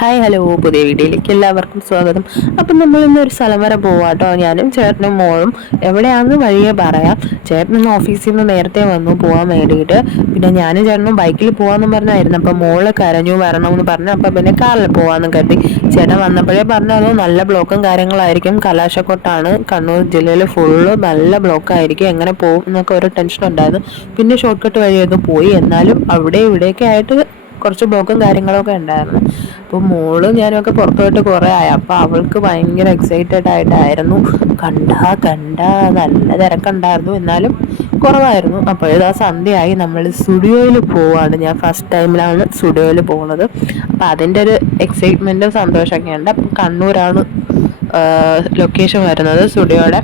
Hi hello, പുതിയ വീഡിയോയിലേക്ക് എല്ലാവർക്കും സ്വാഗതം. അപ്പം നമ്മൾ ഇന്നൊരു സ്ഥലം വരെ പോവാട്ടോ. ഞാനും ചേട്ടനും മോളും. എവിടെയാണെന്ന് വഴിയെ പറയാം. ചേട്ടൻ ഇന്ന് ഓഫീസിൽ നിന്ന് നേരത്തെ വന്നു പോകാൻ വേണ്ടിയിട്ട്. പിന്നെ ഞാനും ചേട്ടനും ബൈക്കിൽ പോകാമെന്ന് പറഞ്ഞായിരുന്നു. അപ്പം മോള് കരഞ്ഞു വരണമെന്ന് പറഞ്ഞു. അപ്പം പിന്നെ കാറിൽ പോകാമെന്ന് കരുതി. ചേട്ടൻ വന്നപ്പോഴേ പറഞ്ഞതോ നല്ല ബ്ലോക്കും കാര്യങ്ങളായിരിക്കും. കലാശക്കൊട്ടാണ്, കണ്ണൂർ ജില്ലയിൽ ഫുള്ള് നല്ല ബ്ലോക്കായിരിക്കും, എങ്ങനെ പോകും എന്നൊക്കെ ഒരു ടെൻഷൻ ഉണ്ടായിരുന്നു. പിന്നെ ഷോർട്ട് കട്ട് വഴിയൊക്കെ പോയി. എന്നാലും അവിടെ ഇവിടെയൊക്കെ ആയിട്ട് കുറച്ച് ബ്ലോക്കും കാര്യങ്ങളൊക്കെ ഉണ്ടായിരുന്നു. അപ്പോൾ മോളും ഞാനൊക്കെ പുറത്തു പോയിട്ട് കുറേ ആയി. അപ്പോൾ അവൾക്ക് ഭയങ്കര എക്സൈറ്റഡ് ആയിട്ടായിരുന്നു. കണ്ട നല്ല തിരക്കുണ്ടായിരുന്നു, എന്നാലും കുറവായിരുന്നു. അപ്പോൾ ഇതാ സന്ധ്യയായി, നമ്മൾ സ്റ്റുഡിയോയിൽ പോവാണ്. ഞാൻ ഫസ്റ്റ് ടൈമിലാണ് സ്റ്റുഡിയോയിൽ പോകുന്നത്. അപ്പം അതിൻ്റെ ഒരു എക്സൈറ്റ്മെൻറ്റും സന്തോഷമൊക്കെ ഉണ്ട്. അപ്പം കണ്ണൂരാണ് ലൊക്കേഷൻ വരുന്നത് സ്റ്റുഡിയോയുടെ.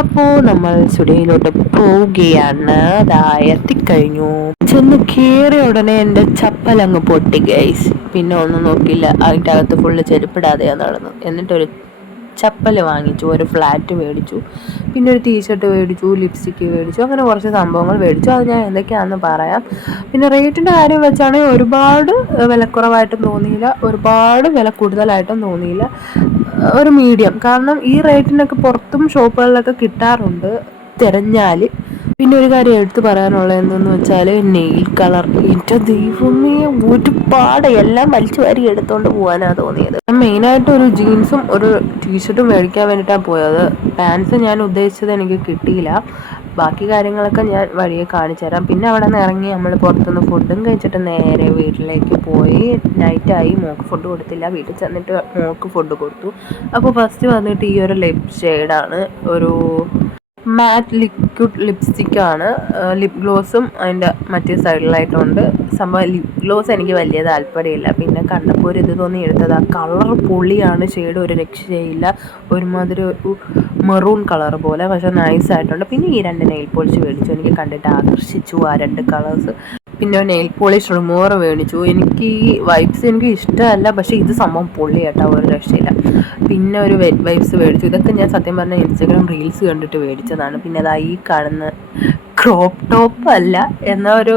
അപ്പോൾ നമ്മൾ സ്റ്റുഡിയോയിലോട്ട് പോവുകയാണ്. അതാ എത്തിക്കഴിഞ്ഞു. ചെന്ന് കയറിയ ഉടനെ എൻ്റെ ചപ്പലങ്ങ് പൊട്ടി ഗൈസ്. പിന്നെ ഒന്നും നോക്കിയില്ല, അതിൻ്റെ അകത്ത് ഫുള്ള് ചെരുപ്പിടാതെയാണ് നടന്നത്. എന്നിട്ടൊരു ചപ്പൽ വാങ്ങിച്ചു, ഒരു ഫ്ലാറ്റ് മേടിച്ചു, പിന്നെ ഒരു ടീഷർട്ട് മേടിച്ചു, ലിപ്സ്റ്റിക്ക് മേടിച്ചു, അങ്ങനെ കുറച്ച് സംഭവങ്ങൾ മേടിച്ചു. അത് ഞാൻ എന്തൊക്കെയാണെന്ന് പറയാം. പിന്നെ റേറ്റിൻ്റെ കാര്യം വെച്ചാണെങ്കിൽ ഒരുപാട് വിലക്കുറവായിട്ടും തോന്നിയില്ല, ഒരുപാട് വില കൂടുതലായിട്ടും തോന്നിയില്ല, ഒരു മീഡിയം. കാരണം ഈ റേറ്റിനൊക്കെ പുറത്തും ഷോപ്പുകളിലൊക്കെ കിട്ടാറുണ്ട് തിരഞ്ഞാൽ. പിന്നെ ഒരു കാര്യം എടുത്തു പറയാനുള്ളത് എന്തെന്ന് വെച്ചാൽ നെയിൽ കളർ. എൻ്റെ ദൈവമേ, ഒരുപാട് എല്ലാം വലിച്ചു വാരി എടുത്തുകൊണ്ട് പോകാനാണ് തോന്നിയത്. ഞാൻ മെയിനായിട്ട് ഒരു ജീൻസും ഒരു ടീഷർട്ടും മേടിക്കാൻ വേണ്ടിയിട്ടാണ് പോയത്. പാൻസ് ഞാൻ ഉദ്ദേശിച്ചത് എനിക്ക് കിട്ടിയില്ല. ബാക്കി കാര്യങ്ങളൊക്കെ ഞാൻ വഴിയെ കാണിച്ചു തരാം. പിന്നെ അവിടെ നിന്ന് ഇറങ്ങി നമ്മൾ പുറത്തുനിന്ന് ഫുഡും കഴിച്ചിട്ട് നേരെ വീട്ടിലേക്ക് പോയി. നൈറ്റായി, മോൾക്ക് ഫുഡ് കൊടുത്തില്ല. വീട്ടിൽ ചെന്നിട്ട് മോൾക്ക് ഫുഡ് കൊടുത്തു. അപ്പോൾ ഫസ്റ്റ് വന്നിട്ട് ഈ ഒരു ലിപ് ഷെയ്ഡാണ്, ഒരു മാറ്റ് ലിക്വിഡ് ലിപ്സ്റ്റിക്കാണ്. ലിപ് ഗ്ലോസും അതിൻ്റെ മറ്റേ സൈഡിലായിട്ടുണ്ട്. സംഭവം ലിപ് ഗ്ലോസ് എനിക്ക് വലിയ താല്പര്യമില്ല, പിന്നെ കണ്ടപ്പോൾ ഒരു ഇത് തോന്നി എടുത്തതാണ്. കളർ പൊളിയാണ്, ഷെയ്ഡ് ഒരു രക്ഷയില്ല, ഒരുമാതിരി ഒരു മെറൂൺ കളർ പോലെ, പക്ഷേ നൈസായിട്ടുണ്ട്. പിന്നെ ഈ രണ്ട് നെയിൽ പോളിഷ് മേടിച്ചു, എനിക്ക് കണ്ടിട്ട് ആകർഷിച്ചു ആ രണ്ട് കളേഴ്സ്. പിന്നെ നെയിൽ പോളിഷ് റിമൂവർ മേടിച്ചു. എനിക്ക് ഈ വൈപ്സ് എനിക്ക് ഇഷ്ടമല്ല, പക്ഷേ ഇത് സംഭവം പൊള്ളി കേട്ടോ, ഒരു രക്ഷയില്ല. പിന്നെ ഒരു വെറ്റ് വൈപ്സ് മേടിച്ചു. ഇതൊക്കെ ഞാൻ സത്യം പറഞ്ഞാൽ ഇൻസ്റ്റാഗ്രാം റീൽസ് കണ്ടിട്ട് മേടിച്ചതാണ്. പിന്നെ അതാ ഈ കാണുന്ന ക്രോപ്പ് ടോപ്പ് അല്ല, എന്നാൽ ഒരു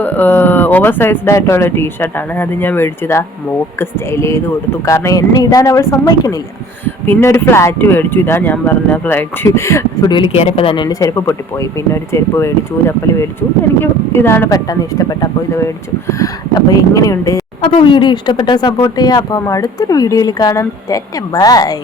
ഓവർ സൈസ്ഡ് ആയിട്ടുള്ള ടീഷർട്ടാണ്. അത് ഞാൻ മേടിച്ചതാ മോക്ക് സ്റ്റൈൽ ചെയ്ത് കൊടുത്തു, കാരണം എന്നെ ഇടാൻ അവൾ സമ്മതിക്കുന്നില്ല. പിന്നെ ഒരു ഫ്ലാറ്റ് മേടിച്ചു. ഇതാ ഞാൻ പറഞ്ഞ ഫ്ലാറ്റ്. സ്റ്റുഡിയോയിൽ കയറിയപ്പോൾ തന്നെ എൻ്റെ ചെരുപ്പ് പൊട്ടിപ്പോയി. പിന്നെ ഒരു ചെരുപ്പ് മേടിച്ചു, ചപ്പൽ മേടിച്ചു. എനിക്ക് ഇതാണ് പെട്ടെന്ന് ഇഷ്ടപ്പെട്ട, അപ്പോൾ ഇത് മേടിച്ചു. അപ്പോൾ എങ്ങനെയുണ്ട്? അപ്പോൾ വീഡിയോ ഇഷ്ടപ്പെട്ട സപ്പോർട്ട് ചെയ്യുക. അപ്പം അടുത്തൊരു വീഡിയോയിൽ കാണാം. ബൈ.